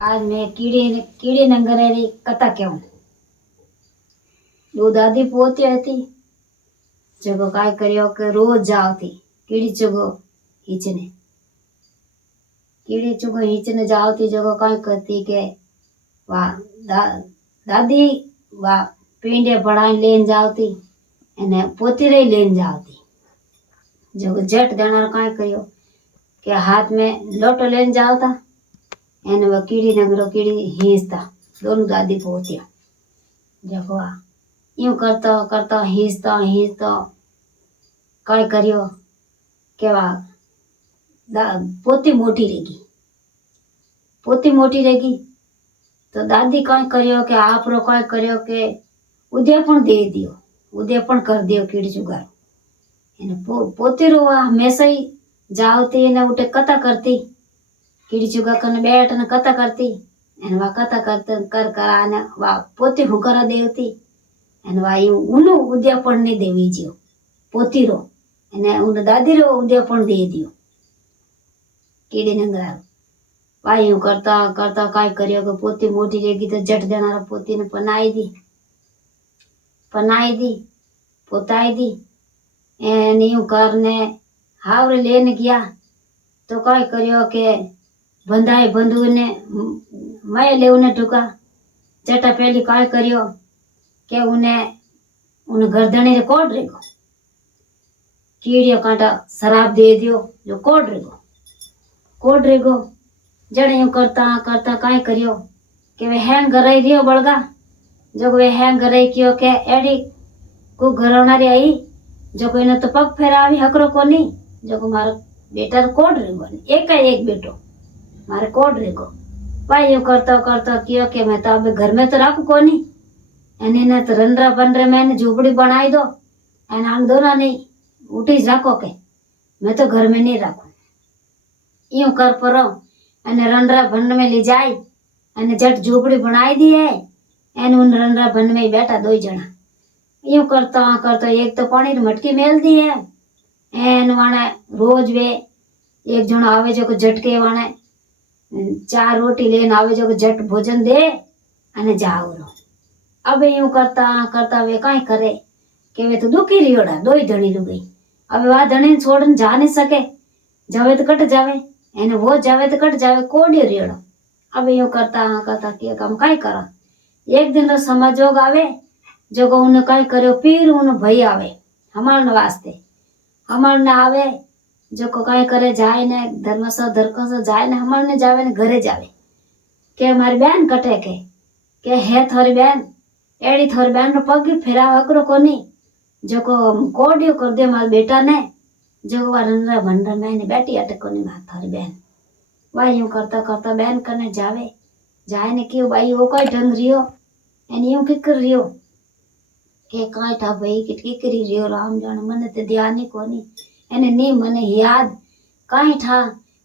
आज मैं कीड़ी नंगरेरी कथा कहूं। दो दादी पोती हती जगो काय करियो के रोज जावती कीड़ी चुगो हीचने जावती जगो काय करती के वाह दादी वाह पींडे बढ़ाई लेन जावती एने पोती रही लेन जावती जगो जट देना काय करियो के हाथ में लोटो लेन जावता एने वह कीड़ी नंगरो कीड़ी हींचता दोनों दादी पोतिया देखो यूं करता करता हींचता काय करियो के पोती मोटी रहेगी तो दादी काय करियो के आप रो काय करियो के उद्यापन दे दियो उद्यापन कर दियो कीड़ी चुगारो एने पोती रो हमेशा ही जावती ने उठे कथा करती कीड़ी चुगा कने बैठ ने कथा करती एन वा कथा कर आने वा पोती हुकरा देवती एन वा यू उनु उद्यापन नहीं देवी जियो पोती रो एने उन दादी रो उद्यापन दे दियो कीड़ी नंगरा वा यू करता करता काय करियो के पोती मोटी रहेगी तो जट देना पोती ने पनाई दी पोताई दी एन यू करने हावरे लेने गया तो काय करियो के बंधाई बंधु ने मैं ले उन्हें टुका जटा पहली काय करियो के उन गर्दनी रे कोड रेगो कीड़ियो कांटा शराब दे दियो जो कोड रेगो जड़े यूं करता करता काय करियो के वे हैंग गराई रियो बड़गा जो वे हैंग गराई कियो के एडी को घरवनारी आई जो कोई ने तो पग फेरावी हकरो कोनी जो को मारो बेटा कोड रेगो एक बेटो मारे कोड रेगो भाई यूं करता करता कियो के मैं तो अब घर में तो रखू कोनी एने ने तो रंडरा बनरे मैंने झोपड़ी बनाई दो एन हम दोनों नहीं उठी रखो के मैं तो घर में नहीं रखू यूं कर परो एने रंडरा बन में ले जाई एने झट झोपड़ी बनाई दी है एन उन रंडरा बन में बैठा दो जना यूं करता करता एक तो पानी री मटकी मेल दी है एन वाने रोज वे एक जनो आवे जो झटके वाने 4 रोटी लेन आवे जो झट भोजन दे अने जाओ रो अब यूं करता करता वे काई करे के वे तो दुखी रियोड़ा दो ही धणी रू गई अब वा धणी छोड़न जा नहीं सके जावे तो कट जावे एने वो जावे तो कट जावे कोडियो रियोड़ो अब यूं करता करता के काम काई करा एक दिन तो समाजोग आवे जो उन्हें काई करो फिर उन भई आवे हमारे वास्ते हमारे आवे जो को काय करे जाए ने धर्मसो धरकसो जाए ने हमार ने जावे ने घरे जावे के हमारी बहन कटे के है थोरी बहन एड़ी थोरी बहन रो पग फेरा हकरो कोनी जो को कोडियो कर दे मार बेटा ने जो वा रंडरा भंडरा मैंने बैठी अटे कोनी मार थोरी बहन वा यूं करता करता बहन कने जाए ने क्यों भाई वो कोई ढंग रियो एन यूं किकर रियो के काय था भाई किटकी करी रियो राम जाने मने ते ध्यान ही कोनी एने नी मने याद काई था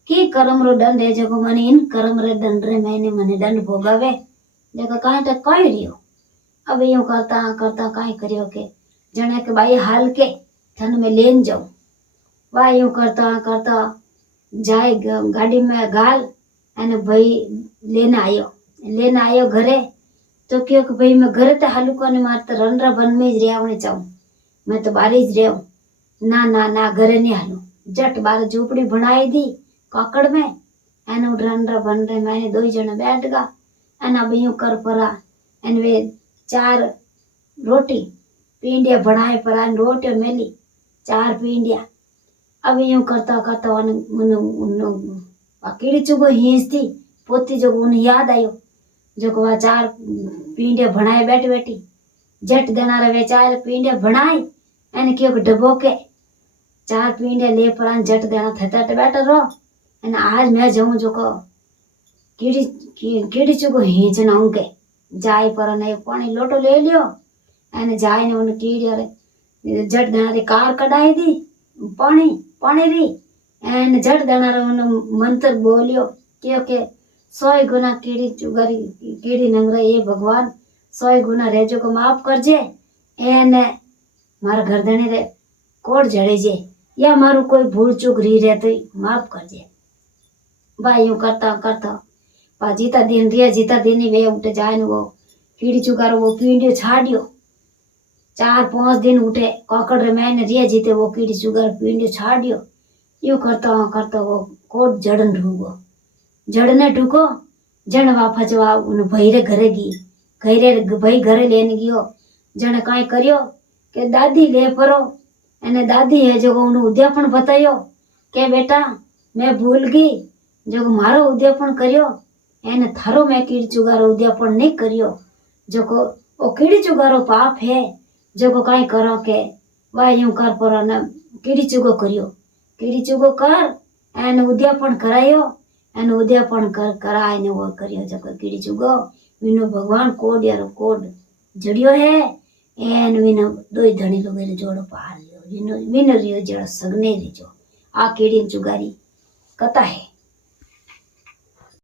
की कर्म रो दंड है जको मने इन कर्म रे दंड रे मने दंड भोगावे जको काई था कई रियो अब यूं करता करता काई करियो के जने के भाई हाल के थन में लेन जाऊं वा यूं करता करता जाए गाड़ी में गाल एने भाई लेना आयो घरे तो क्यों कि भाई मैं घरे ते हालू कोनी मारता रंडरा बन में ज रेवणे चाहूं मैं तो बारी ज रेव ना ना ना घरे नहीं हालू जट बार झोपड़ी बनाई दी काकड़ में एन रंडरा बन रहे मैंने 2 जने बैठ गा एन अब यूं कर परा एन वे 4 रोटी पींडिया बनाए परा रोटी मेली 4 पींडिया अब यूं करता करता कीड़ी चुगो हींच थी पोती जो उन्हें याद आयो जो को 4 पींडिया बनाए बैठी जट देना रे 4 पींडिया बनाए एन क्यों डबो के 4 पींडिया ले परान जट देना थता बैठा रो एन आज मैं जाऊं जो को कीड़ी चुगो हींचना उनके जाए पर ने पानी लोटो ले लियो एन जाए ने उन कीड़िया रे जट देना रे कार कढाई दी पानी री एन जट देना रे उन मंत्र बोलियो क्योंकि 100 गुना कीड़ी नंगरा ये भगवान 100 गुना रेजो को माफ करजे एन मारा गर्दनी रे कोड जड़े जे या मारू कोई भूल चूक री रहे तो माफ करजे भाई यूं करता करता पा जीता दिन रिया जीता दिन ही वे उठे जाए वो कीड़ी चुगारो वो पींडियो छाड़ियो 4-5 दिन उठे काकड़ रे मैंने रिया जीते वो कीड़ी चुगार पींडियो छाड़ियो यूं करता वो कोट जड़न ढूंगो जड़ने ढूको जन वाफा जवाब उन भाई रे घरे गी भाई घरे लेने गियो जने काई करियो के दादी ले परो एने दादी है जो उन उद्यापन बतायो के बेटा मैं भूल गई जो मारो उद्यापन करियो एने थारो मैं कीड़ी चुगारो उद्यापन नहीं करियो जो को ओ कीड़ी चुगारो पाप है जो को काई करो के वा यूं कर परो न कीड़ी चुगो करियो कीड़ी चुगो कर एने उद्यापन करायो एने उद्यापन कराय ने वो करियो जो को कीड़ी चुगो विनो भगवान कोड यारो कोड जड़ियो है एन विनो दोई धनी लोग रे जोड़ो पाल लियो विनो रियो जड़ सगने रे जो आ कीड़ी चुगारी कथा है।